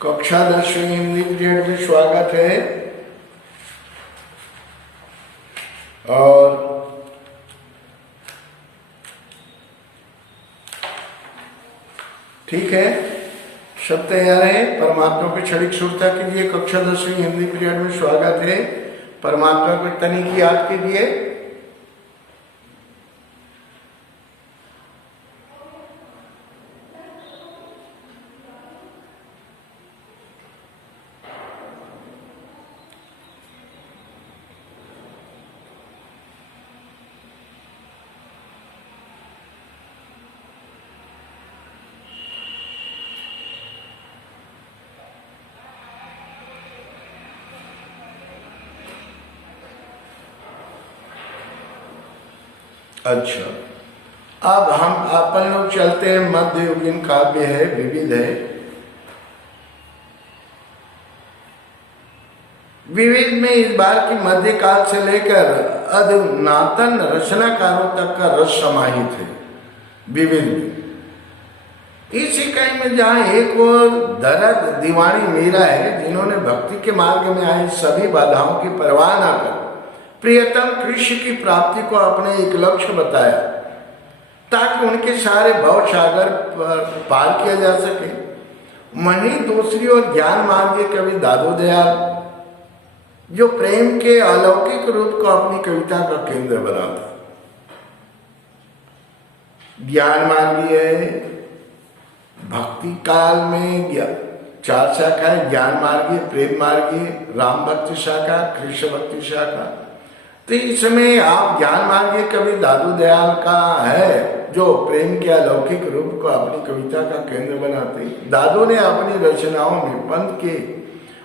कक्षा 10वीं हिंदी पीरियड में स्वागत है। और ठीक है, सब तैयार है। परमात्मा को क्षणिक सुरता कीजिए। कक्षा 10वीं हिंदी पीरियड में स्वागत है। परमात्मा को तनिक याद कीजिए। अच्छा, अब हम अपन लोग चलते हैं। मध्ययुगीन काव्य है, विविध है। विविध में इस बार की मध्यकाल से लेकर अधुनातन रचनाकारों तक का रस समाहित है। विविध में इस इकाई में जहाँ एक और दर्द दीवानी मीरा है, जिन्होंने भक्ति के मार्ग में आई सभी बाधाओं की परवाह न कर प्रियतम कृष्ण की प्राप्ति को अपने एक लक्ष्य बताया, ताकि उनके सारे भव सागर पार किया जा सके। वहीं दूसरी ओर ज्ञान मार्गी कवि दादू दयाल, जो प्रेम के अलौकिक रूप को अपनी कविता का केंद्र बनाता। ज्ञान मार्गी है, भक्ति काल में 4 शाखा है। ज्ञान मार्गी, प्रेम मार्गी, राम भक्ति शाखा, कृष्ण भक्ति शाखा। तो इसमें आप ज्ञान मार्गी कवि दादू दयाल का है, जो प्रेम के अलौकिक रूप को अपनी कविता का केंद्र बनाते। दादू ने अपनी रचनाओं में पंथ के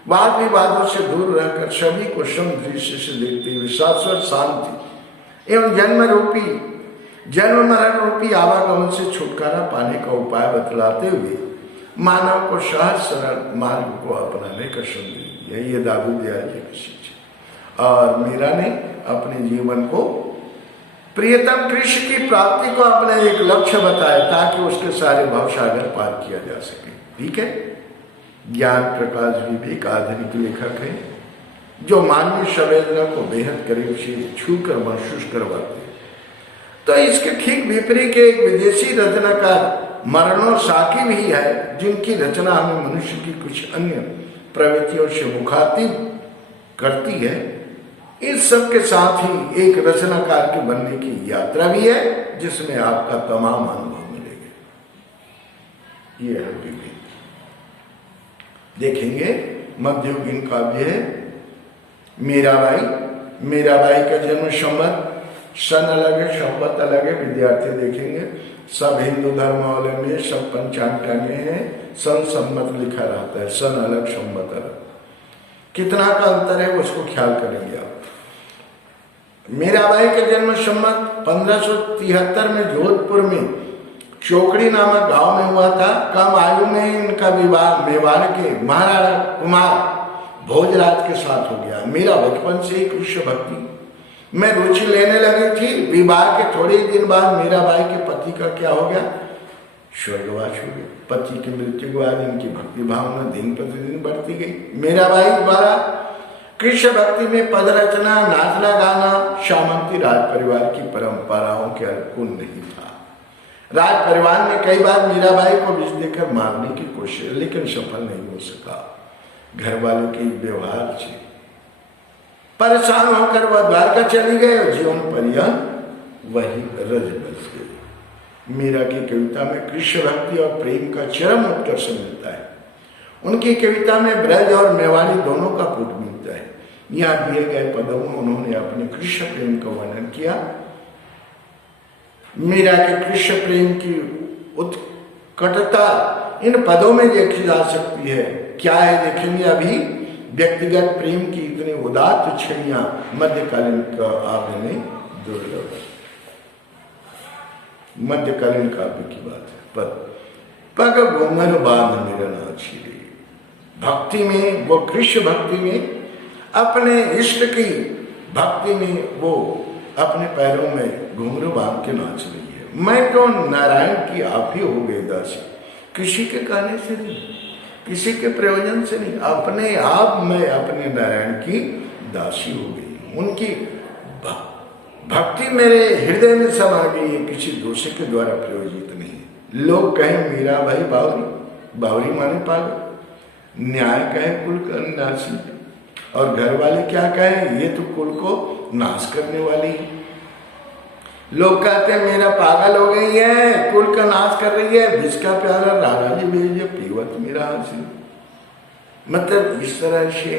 वाद विवादों से दूर रहकर सभी को समदृष्टि से देखते हुए शाश्वत शांति एवं जन्म मरण रूपी आवागमन से छुटकारा पाने का उपाय बतलाते हुए मानव को सहज सरल मार्ग को अपनाने का संदेश दिया। ये दादू दयाल जी की शिक्षा। और मीरा ने अपने जीवन को प्रियतम कृष्ण की प्राप्ति को अपना एक लक्ष्य बताया, ताकि उसके सारे भवसागर पार किया जा सके। ठीक है। ज्ञान प्रकाश भी एक आधुनिक लेखक है, जो मानवीय संवेदना को बेहद करीब से छूकर महसूस करवाते हैं। तो इसके ठीक विपरीत एक विदेशी रचनाकार मरणो साकी भी है, जिनकी रचना हमें मनुष्य की कुछ अन्य प्रवृत्तियों से मुखातिब करती है। इस सब के साथ ही एक रचनाकार के बनने की यात्रा भी है, जिसमें आपका तमाम अनुभव मिलेंगे। ये है विवेक। देखेंगे मध्ययुगीन काव्य है मीराबाई। मीराबाई का जन्म संवत सन अलग है, संवत अलग है। विद्यार्थी देखेंगे सब हिंदू धर्म वाले में सब पंचांग टांगे हैं, सन संवत लिखा रहता है, सन अलग संवत अलग। कितना का अंतर है उसको ख्याल करेंगे आप। मीराबाई का जन्म संवत 1573 में जोधपुर में चौकड़ी नामक गांव में हुआ था। कम आयु में इनका विवाह मेवाड़ के महाराणा कुमार भोजराज के साथ हो गया। मीरा बचपन से ही कृष्ण भक्ति में रुचि लेने लगी थी। विवाह के थोड़े दिन बाद मीराबाई के पति का क्या हो गया? स्वर्गवास हो गया। पति की मृत्यु के बाद इनकी भक्ति भावना दिन प्रतिदिन बढ़ती गई। मीराबाई द्वारा कृष्ण भक्ति में पद रचना, नाचना गाना सामंती राज परिवार की परंपराओं के अनुकूल नहीं था। राज परिवार ने कई बार मीराबाई को विष देकर मारने की कोशिश, लेकिन सफल नहीं हो सका। घर वालों के व्यवहार से परेशान होकर वह द्वारका चली गई और जीवन पर्यंत वही रज बस गई। मीरा की कविता में कृष्ण भक्ति और प्रेम का चरम उत्कर्ष मिलता है। उनकी कविता में ब्रज और मेवाड़ी दोनों का पुट मिलता है। यहाँ दिए गए पदों में उन्होंने अपने कृष्ण प्रेम का वर्णन किया। मीरा के कृष्ण प्रेम की उत्कटता इन पदों में देखी जा सकती है। क्या है देखेंगे अभी। व्यक्तिगत प्रेम की इतनी उदात्त छवियां मध्यकालीन काव्य में दुर्लभ। मध्यकालीन काव्य की बात है। पग घूंघर बांध मेरा नाची। भक्ति में वो कृष्ण भक्ति में अपने इष्ट की भक्ति में वो अपने पैरों में घुंघरू बांध के नाच रही है। मैं तो नारायण की आप ही हो गए दासी, किसी के कहने से नहीं। किसी के प्रयोजन से नहीं, अपने आप मैं अपने नारायण की दासी हो गई। उनकी भक्ति मेरे हृदय में समा गई है, किसी दूसरे के द्वारा प्रयोजित नहीं। लोग कहें मीरा भाई बावरी, बावरी माने पागल, न्याय कहे कुल का नासी, और घर वाले क्या कहें, ये तो कुल को नाश करने वाली है। लोग कहते हैं मेरा पागल हो गई है, कुल का नाश कर रही है, विष का प्याला राधा जी भेजे पीवत मेरा हासिल। मतलब इस तरह से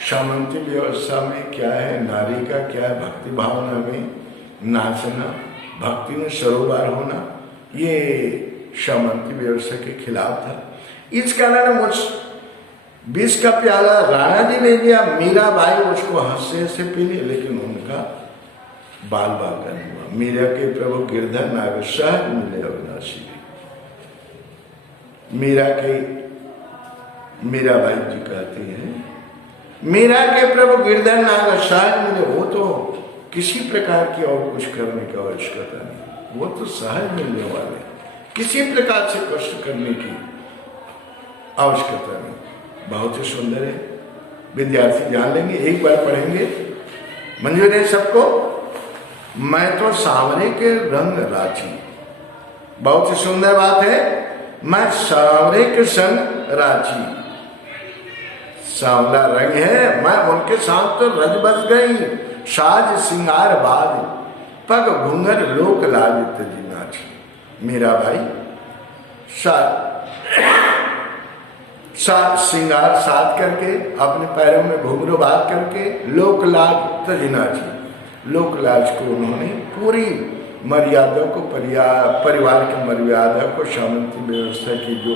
सामंती व्यवस्था में क्या है, नारी का क्या है, भक्ति भावना में नाचना, भक्ति में सरोवर होना, ये सामंती व्यवस्था के खिलाफ था। इस कारण मुझ विष का प्याला राणा जी ने दिया, मीरा बाई उसको हंसे से पी ली, लेकिन उनका बाल बाल का नहीं हुआ। मीरा के प्रभु गिरधर नागर सहज मिले अविनाशी। मीरा के मीराबाई जी कहती हैं, मीरा के प्रभु गिरधर नागर सहज मिले, वो तो किसी प्रकार की और कुछ करने की आवश्यकता नहीं, वो तो सहज मिलने वाले, किसी प्रकार से कष्ट करने की आवश्यकता नहीं। बहुत ही सुंदर है, विद्यार्थी जान लेंगे, एक बार पढ़ेंगे। मंजूर है सबको? मैं तो सांवरे के रंग राजी, बहुत ही सुंदर बात है। मैं सांवरे के संग राजी, सांवला रंग है, मैं उनके साथ तो रज बस गई। साज सिंगार बाद पग घूंगर लोक लालित जी नाची। मीरा भाई साथ श्रृंगार साथ करके, अपने पैरों में घुंघरू बांध करके लोक लाज तजनाची, लोक लाज को उन्होंने पूरी मर्यादा को, परिवार की मर्यादा को, सामंती व्यवस्था की जो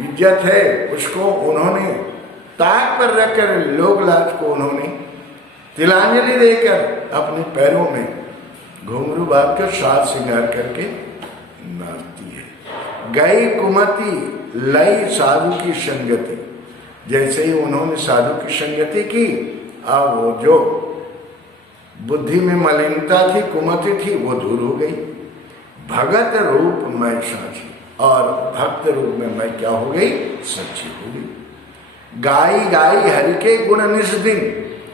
इज्जत है उसको उन्होंने ताक पर रखकर, लोक लाज को उन्होंने तिलांजलि देकर अपने पैरों में घुंघरू बांध कर साथ श्रृंगार करके नाचती है। गई कुमति लई साधु की संगति, जैसे ही उन्होंने साधु की संगति की, अब वो जो बुद्धि में मलिनता थी, कुमति थी, वो दूर हो गई। भगत रूप मैं साची, और भक्त रूप में मैं क्या हो गई, सच्ची हो गई। गाई गाई हरि के गुण निज दिन,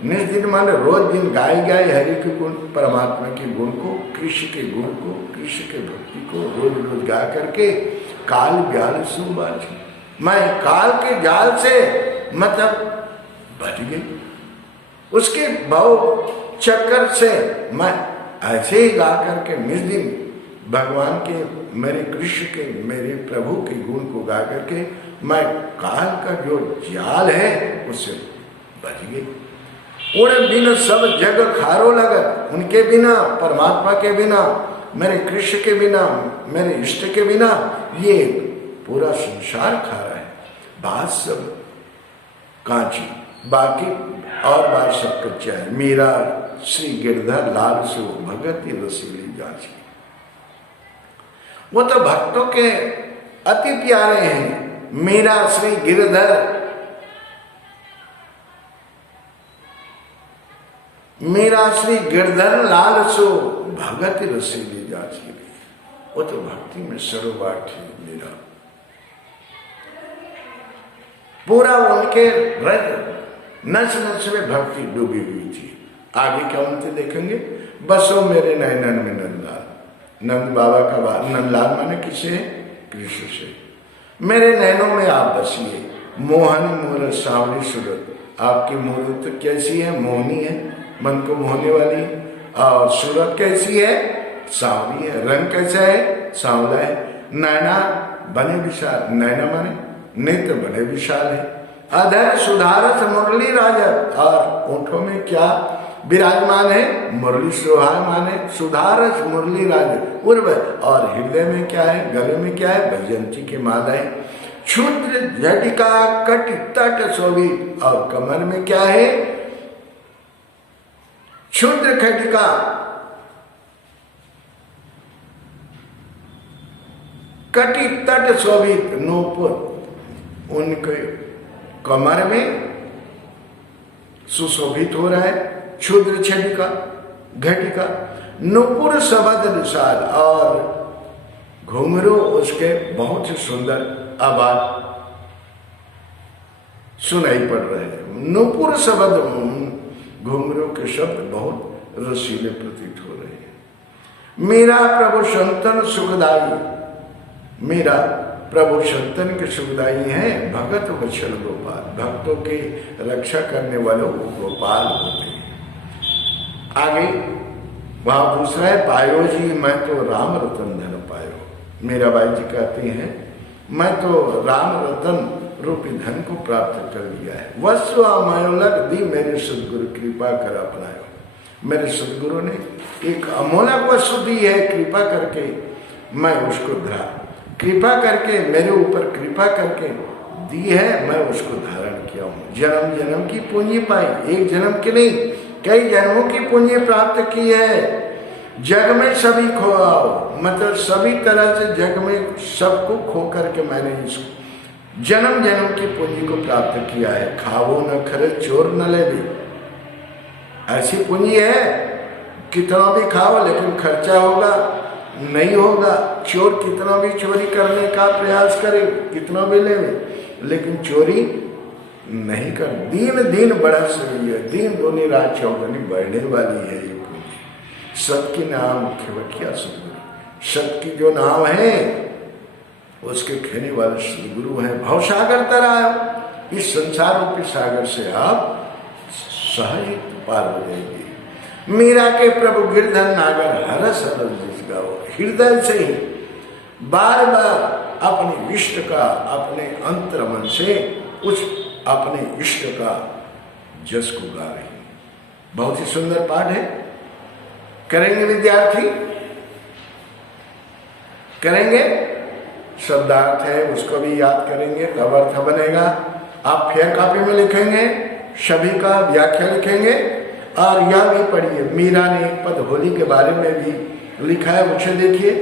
निज दिन माने रोज दिन गाई गाई हरि के गुण, परमात्मा के गुण को, कृष्ण के गुण को, कृष्ण के भक्ति को रोज रोज गा करके काल ब्याल सुबाची, मैं काल के जाल से मतलब बच गई, उसके भाव चक्कर से मैं ऐसे ही गा करके निज दिन भगवान के, मेरे कृष्ण के, मेरे प्रभु के गुण को गा करके मैं काल का जो जाल है उससे बच गई। उन बिन सब जग खारो लगत, उनके बिना, परमात्मा के बिना, मेरे कृष्ण के बिना, मेरे इष्ट के बिना ये पूरा संसार खा रहा है। बात सब कांची, बाकी और बात सब कच्चा है। मीरा श्री गिरधर लाल सो भगति रसीली जाची, वो तो भक्तों के अति प्यारे हैं। मीरा श्री गिरधर, मीरा श्री गिरधर लाल सो भगति रसीली जाची, वो तो भक्ति में सरोबाट थी। मीरा पूरा उनके नस नस में भक्ति डूबी हुई थी। आगे क्या उनसे देखेंगे, बसो मेरे नैनन में नंदलाल, नंद बाबा का बात, नंदलाल माने किसे, कृष्ण से। मेरे नैनों में आप बसिए, मोहन मोर सांवली सूरत, आपकी मूर्त तो कैसी है, मोहनी है, मन को मोहने वाली, और सूरत कैसी है, सांवली है, रंग कैसा है, सांवला है। नैना बने विशाल, नैना माने नेत्र बने विशाल है। अधर सुधारस मुरली राजा, और ओठों में क्या विराजमान है, मुरली शोभायमान है, सुधारस मुरली राजा उर्व, और हृदय में क्या है, गले में क्या है, वैजयंती की माला है। क्षुद्र झटिका कट तट शोभित, और कमर में क्या है, क्षुद्र खटिका, कटी तट शोभित नूपुर, उनके कमर में सुशोभित हो रहा है, क्षुद्र छटिका घटिका, नूपुर शबद विशाल, और घुंघरू उसके बहुत ही सुंदर आवाज सुनाई पड़ रहे हैं। नूपुर शब्द, घुंघरू के शब्द बहुत रसीले प्रतीत हो रहे हैं। मेरा प्रभु संतन सुखदाई, मेरा प्रभु संतन के सुखदाई हैं भगत वत्सल गोपाल, भक्तों की रक्षा करने वालों को गोपाल होते हैं। आगे वहां दूसरा है, पायो जी मैं तो राम रतन धन पायो। मेरा भाई जी कहते हैं मैं तो राम रतन रूपी धन को प्राप्त कर लिया है। वस्तु अमोलक दी मेरे सदगुरु कृपा कर अपनायो। मेरे सदगुरु ने एक अमोलक वस्तु दी है, कृपा करके मैं उसको धरा, कृपा करके मेरे ऊपर कृपा करके दी है, मैं उसको धारण किया हूँ। जन्म जन्म की पूंजी पाई, एक जन्म की नहीं कई जन्मों की पूंजी प्राप्त की है। जग में सभी खोआओ, मतलब सभी तरह से जग में सबको खो करके मैंने इसको जन्म जन्म की पूंजी को प्राप्त किया है। खावो न खर्च चोर न ले भी, ऐसी पूंजी है कितना भी खाओ लेकिन खर्चा होगा नहीं होगा। चोर कितना भी चोरी करने का प्रयास करे, कितना भी ले लेकिन चोरी नहीं कर। दिन दिन बढ़त रही है, दिन दूनी रात चौगनी बढ़ने वाली है ये पूंजी। सत की नाम खेवटिया सदगुरु, सत की जो नाम है उसके खेने वाले सदगुरु हैं। भवसागर तरायो, इस संसार रूपी सागर से आप सहज पार हो जाएंगे। मीरा के प्रभु गिरधर नागर हरस हरस जिस गाओ, हृदय से ही बार बार अपने इष्ट का, अपने अंतर मन से उस अपने इष्ट का जस को गा रही। बहुत ही सुंदर पाठ है, करेंगे विद्यार्थी, करेंगे। शब्दार्थ है उसको भी याद करेंगे तब अर्थ बनेगा। आप फेयर कॉपी में लिखेंगे, सभी का व्याख्या लिखेंगे और यह भी पढ़िए। मीरा ने एक पद होली के बारे में भी लिखा है, उसे देखिए।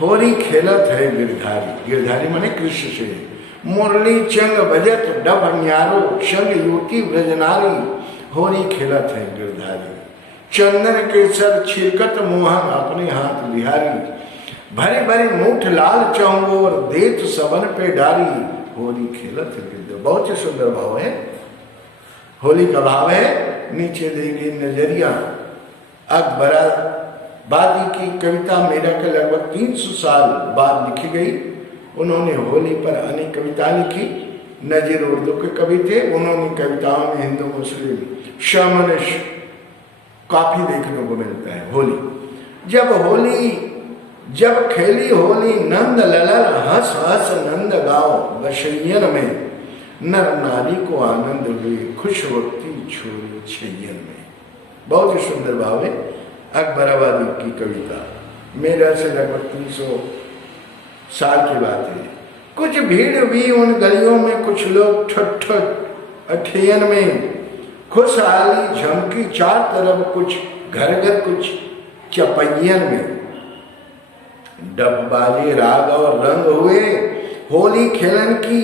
होली खेलत है गिरधारी, गिरधारी माने कृष्ण से। मुरली चंग बजत डब अन्यारो, संग युवती ब्रजनारी, होली खेलत है गिरधारी। चंदन केसर छिरकत मोहन, अपने हाथ बिहारी। भरी भरी मूठ लाल चौंगोर, देत सबन पे डारी, होली खेलत है गिरधारी। बहुत ही सुंदर भाव है, होली का भाव है। नीचे देंगे नजरिया। अकबराबादी की कविता मेरा के लगभग 300 साल बाद लिखी गई। उन्होंने होली पर अनेक कविता लिखी। नजीर उर्दू के कवि थे, उन्होंने कविताओं में हिंदू मुस्लिम शमनिश काफी देखने को मिलता है। होली जब खेली होली नंद ललन, हंस हंस नंद गाओ, बशैयन में नर नारी को आनंद हुए, खुश वक्ती छोड़ छैयन में। बहुत ही सुंदर भाव है। अकबराबादी की कविता मेरा से लगभग 300 साल की बात है। कुछ भीड़ हुई उन गलियों में, कुछ लोग ठठ अठेयन में। खुशहाली झमकी चार तरफ, कुछ घर घर कुछ चपैयन में। डब बाजे राग और रंग हुए, होली खेलन की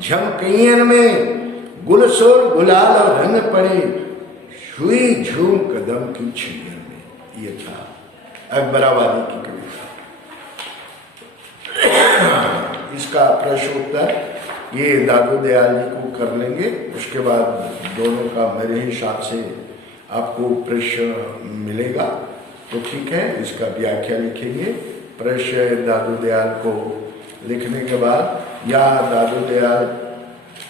झमकैयन में। गुलसोर गुलाल और रंग पड़े, हुई झूम कदम की छैयन में। ये था अकबराबादी की कविता। इसका प्रश्नोत्तर ये दादू दयाल जी को कर लेंगे, उसके बाद दोनों का मेरे हिसाब से आपको प्रश्न मिलेगा तो ठीक है। इसका व्याख्या लिखेंगे। प्रश्न दादू दयाल को लिखने के बाद या दादू दयाल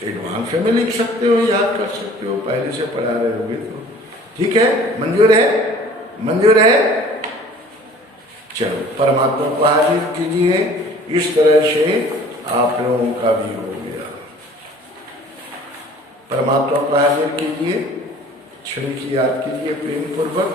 एडवांस में लिख सकते हो, याद कर सकते हो, पहले से पढ़ा रहे होगे तो ठीक है। मंजूर है, मंजूर है। चलो परमात्मा को हाजिर कीजिए। इस तरह से आप लोगों का भी हो गया। परमात्मा को हाजिर कीजिए, क्षण की याद कीजिए प्रेम पूर्वक।